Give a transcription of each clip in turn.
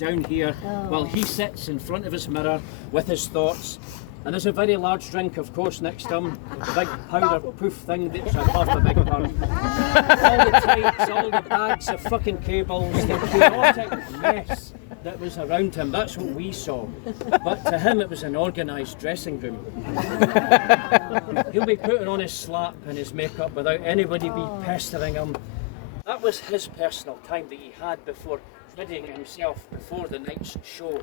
down here while he sits in front of his mirror with his thoughts. And there's a very large drink, of course, next to him, the big powder poof thing that's above the big pun. All the tapes, all the bags of fucking cables, the chaotic mess that was around him, that's what we saw. But to him it was an organised dressing room. He'll be putting on his slap and his makeup without anybody be pestering him. That was his personal time that he had before readying himself before the night's show.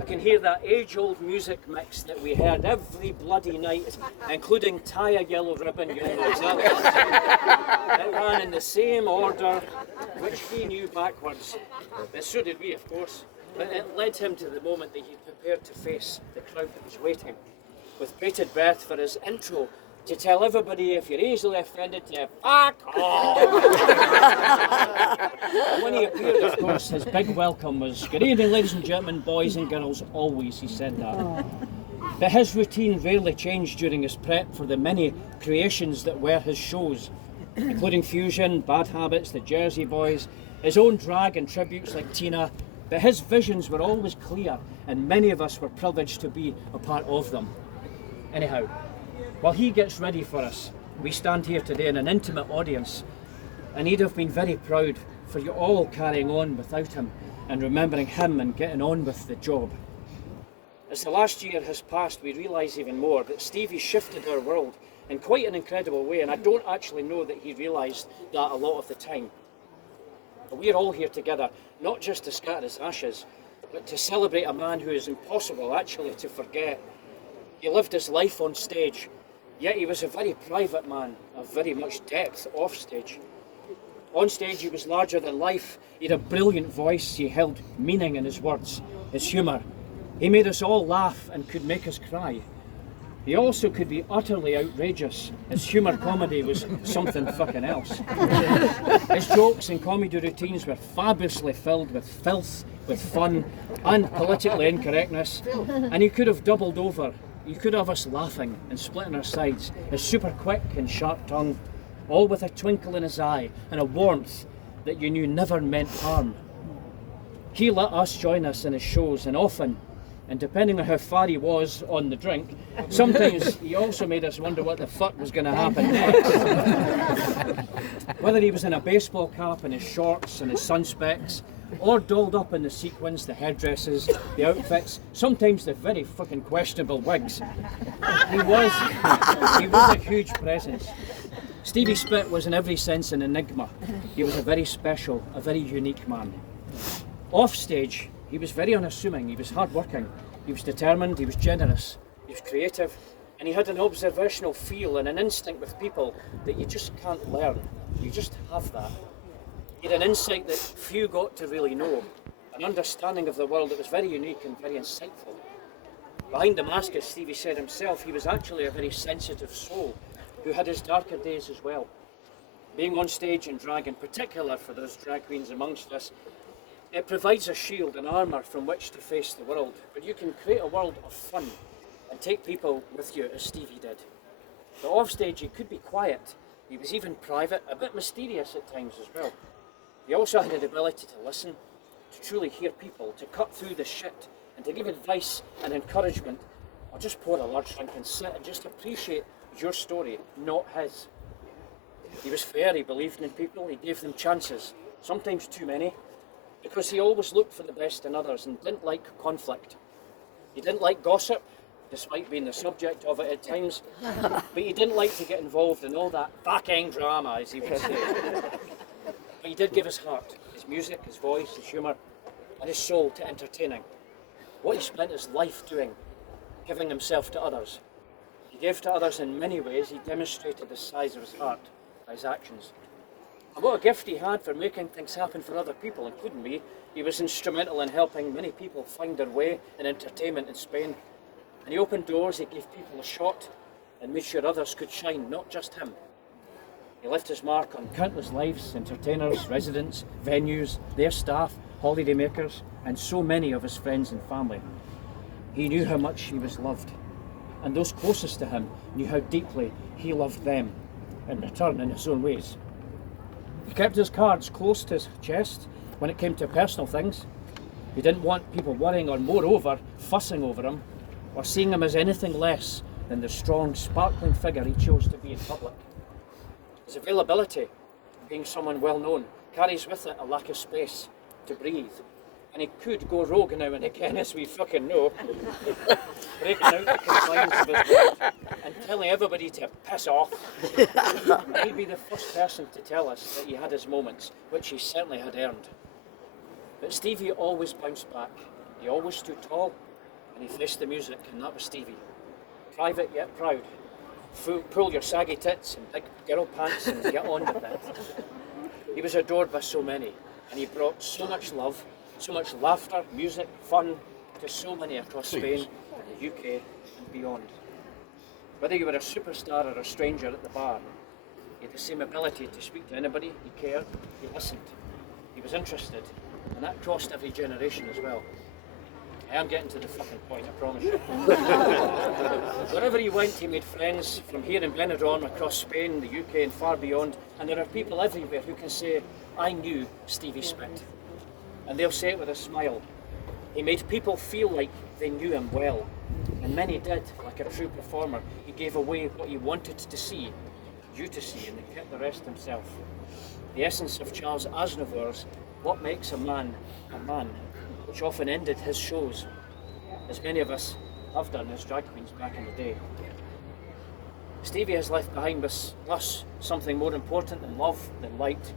I can hear that age-old music mix that we heard every bloody night, including Tie a Yellow Ribbon, you know, it ran in the same order, which he knew backwards. And so did we, of course. But it led him to the moment that he prepared to face the crowd that was waiting, with bated breath for his intro, to tell everybody, if you're easily offended, to fuck off. And when he appeared, of course, his big welcome was, "Good evening, ladies and gentlemen, boys and girls," always he said that. But his routine rarely changed during his prep for the many creations that were his shows, including Fusion, Bad Habits, the Jersey Boys, his own drag and tributes like Tina. But his visions were always clear, and many of us were privileged to be a part of them. Anyhow, while he gets ready for us, we stand here today in an intimate audience, and he'd have been very proud for you all carrying on without him and remembering him and getting on with the job. As the last year has passed, we realise even more that Stevie shifted our world in quite an incredible way, and I don't actually know that he realised that a lot of the time. But we're all here together, not just to scatter his ashes, but to celebrate a man who is impossible actually to forget. He lived his life on stage, yet he was a very private man, of very much depth off stage. On stage he was larger than life, he had a brilliant voice, he held meaning in his words, his humour. He made us all laugh and could make us cry. He also could be utterly outrageous. His humour comedy was something fucking else. His jokes and comedy routines were fabulously filled with filth, with fun and political incorrectness, and he could have doubled over. You could have us laughing and splitting our sides, his super quick and sharp tongue, all with a twinkle in his eye and a warmth that you knew never meant harm. He let us join us in his shows, and often, and depending on how far he was on the drink, sometimes he also made us wonder what the fuck was going to happen next. Whether he was in a baseball cap and his shorts and his sun specs, or dolled up in the sequins, the headdresses, the outfits, sometimes the very fucking questionable wigs. He was a huge presence. Stevie Spit was in every sense an enigma. He was a very special, a very unique man. Off stage, he was very unassuming, he was hard-working, he was determined, he was generous, he was creative, and he had an observational feel and an instinct with people that you just can't learn. You just have that. He had an insight that few got to really know, an understanding of the world that was very unique and very insightful. Behind the mask, as Stevie said himself, he was actually a very sensitive soul who had his darker days as well. Being on stage in drag, in particular for those drag queens amongst us, it provides a shield and armour from which to face the world, but you can create a world of fun and take people with you as Stevie did. But off stage he could be quiet, he was even private, a bit mysterious at times as well. He also had the ability to listen, to truly hear people, to cut through the shit and to give advice and encouragement, or just pour a large drink and sit and just appreciate your story, not his. He was fair, he believed in people, he gave them chances, sometimes too many, because he always looked for the best in others and didn't like conflict. He didn't like gossip, despite being the subject of it at times, but he didn't like to get involved in all that fucking drama, as he would say. But he did give his heart, his music, his voice, his humour, and his soul to entertaining. What he spent his life doing, giving himself to others. He gave to others in many ways. He demonstrated the size of his heart by his actions. And what a gift he had for making things happen for other people, including me. He was instrumental in helping many people find their way in entertainment in Spain. And he opened doors, he gave people a shot, and made sure others could shine, not just him. He left his mark on countless lives, entertainers, residents, venues, their staff, holidaymakers, and so many of his friends and family. He knew how much he was loved, and those closest to him knew how deeply he loved them, in return in his own ways. He kept his cards close to his chest when it came to personal things. He didn't want people worrying or, moreover, fussing over him or seeing him as anything less than the strong, sparkling figure he chose to be in public. His availability, being someone well known, carries with it a lack of space to breathe. And he could go rogue now and again, as we fucking know, breaking out the confines of his world and telling everybody to piss off. And he'd be the first person to tell us that he had his moments, which he certainly had earned. But Stevie always bounced back. He always stood tall, and he faced the music, and that was Stevie. Private yet proud. Pull your saggy tits and big girl pants and get on with it. He was adored by so many, and he brought so much love, so much laughter, music, fun to so many across Spain and the UK and beyond. Whether you were a superstar or a stranger at the bar, he had the same ability to speak to anybody. He cared, he listened, he was interested, and that crossed every generation as well. I am getting to the fucking point, I promise you. Wherever he went, he made friends from here in Benidorm, across Spain, the UK and far beyond, and there are people everywhere who can say, I knew Stevie Spit. And they'll say it with a smile. He made people feel like they knew him well, and many did, like a true performer. He gave away what he wanted to see, you to see, and he kept the rest himself. The essence of Charles Aznavour's What Makes a Man, which often ended his shows, as many of us have done as drag queens back in the day. Stevie has left behind us something more important than love, than light,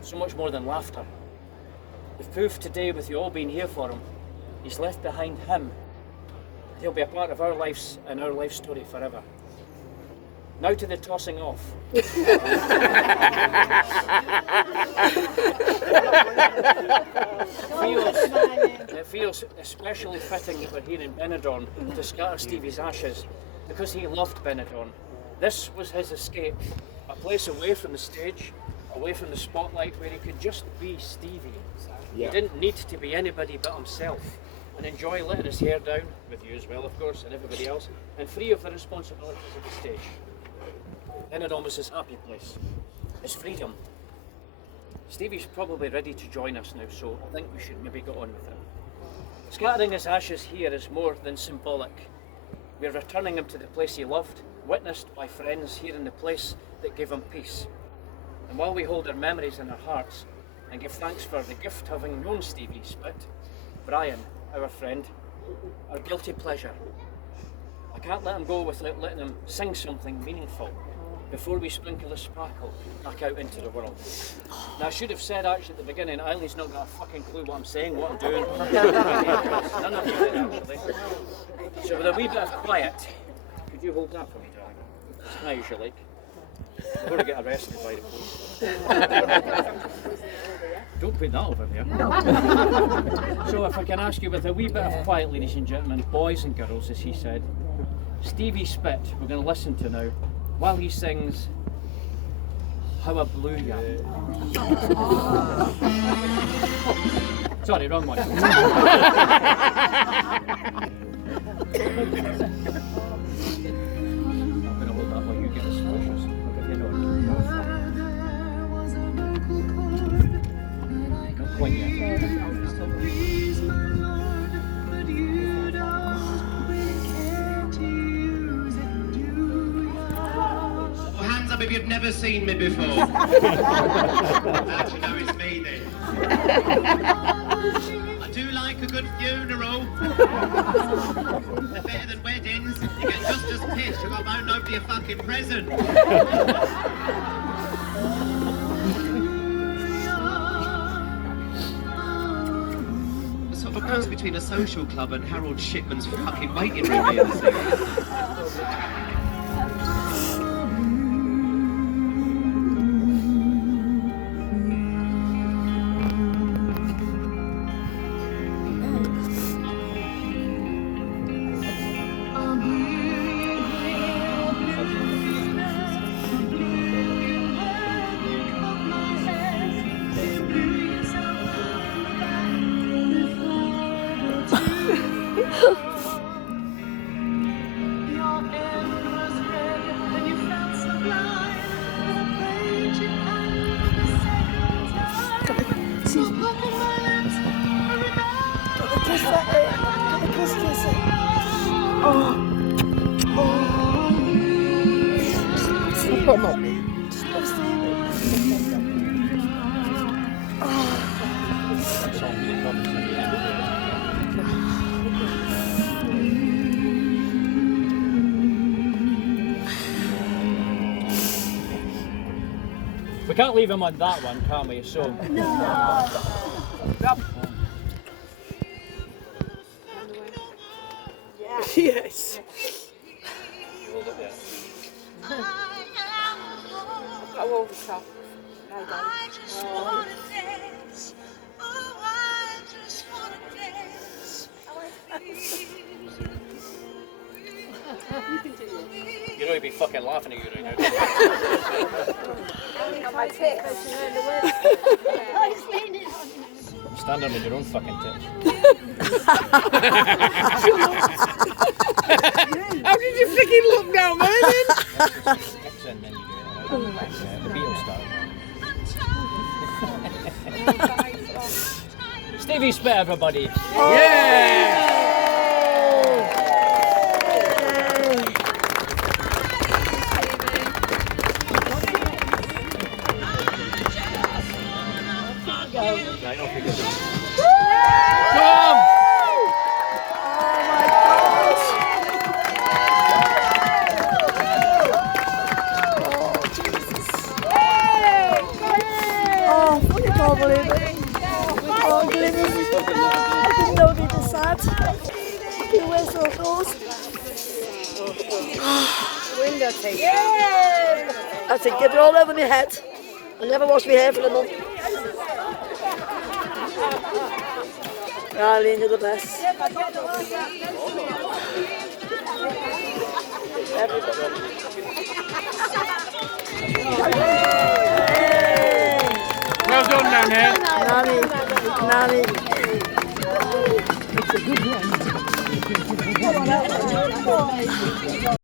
so much more than laughter. We've proved today, with you all being here for him, he's left behind him. He'll be a part of our lives and our life story forever. Now to the tossing off. It feels especially fitting that we're here in Benidorm to scatter Stevie's ashes, because he loved Benidorm. This was his escape, a place away from the stage, away from the spotlight, where he could just be Stevie. Yeah. He didn't need to be anybody but himself, and enjoy letting his hair down, with you as well of course, and everybody else, and free of the responsibilities of the stage. Benidorm was his happy place, his freedom. Stevie's probably ready to join us now, so I think we should maybe get on with him. Scattering his ashes here is more than symbolic. We're returning him to the place he loved, witnessed by friends here in the place that gave him peace. And while we hold our memories in our hearts and give thanks for the gift of having known Stevie Spit, Brian, our friend, our guilty pleasure, I can't let him go without letting him sing something meaningful before we sprinkle the sparkle back out into the world. Now, I should have said actually at the beginning, Eileen's not got a fucking clue what I'm saying, what I'm doing. None of you did actually. So with a wee bit of quiet, could you hold that for me, darling? As high as you like. I'm going to get arrested by the police. Don't put that over there. So if I can ask you with a wee bit of quiet, ladies and gentlemen, boys and girls, as he said, Stevie Spit, we're going to listen to now, while he sings How I Blew Ya. Sorry, wrong one. I'm going to hold that while you get the splashes. I'll give you a note. Not quite yet. If you've never seen me before. How'd you know it's me then? I do like a good funeral. They're better than weddings. You get just as pissed. You got won't open your fucking present. It's sort of a cross between a social club and Harold Shipman's fucking waiting room here this evening. Come on. We can't leave him on that one, can we? So. No. Yes. Go over the top. I just wanna dance. Oh, I just wanna dance. You know he'd be fucking laughing at you right now. My tits. Stand on your own fucking tits. How did you freaking look now, man? The Beatles style. Stevie, spit everybody. Yeah! Right, off you go. Come! Oh, I can't believe it. Oh, glimmers. I didn't know they were sad. Okay, where's those doors? Window tape. That's it, get it all over my head. I never wash my hair for a month. Arlene, you're the best. Well done, Nanny. Nanny. It's a good one.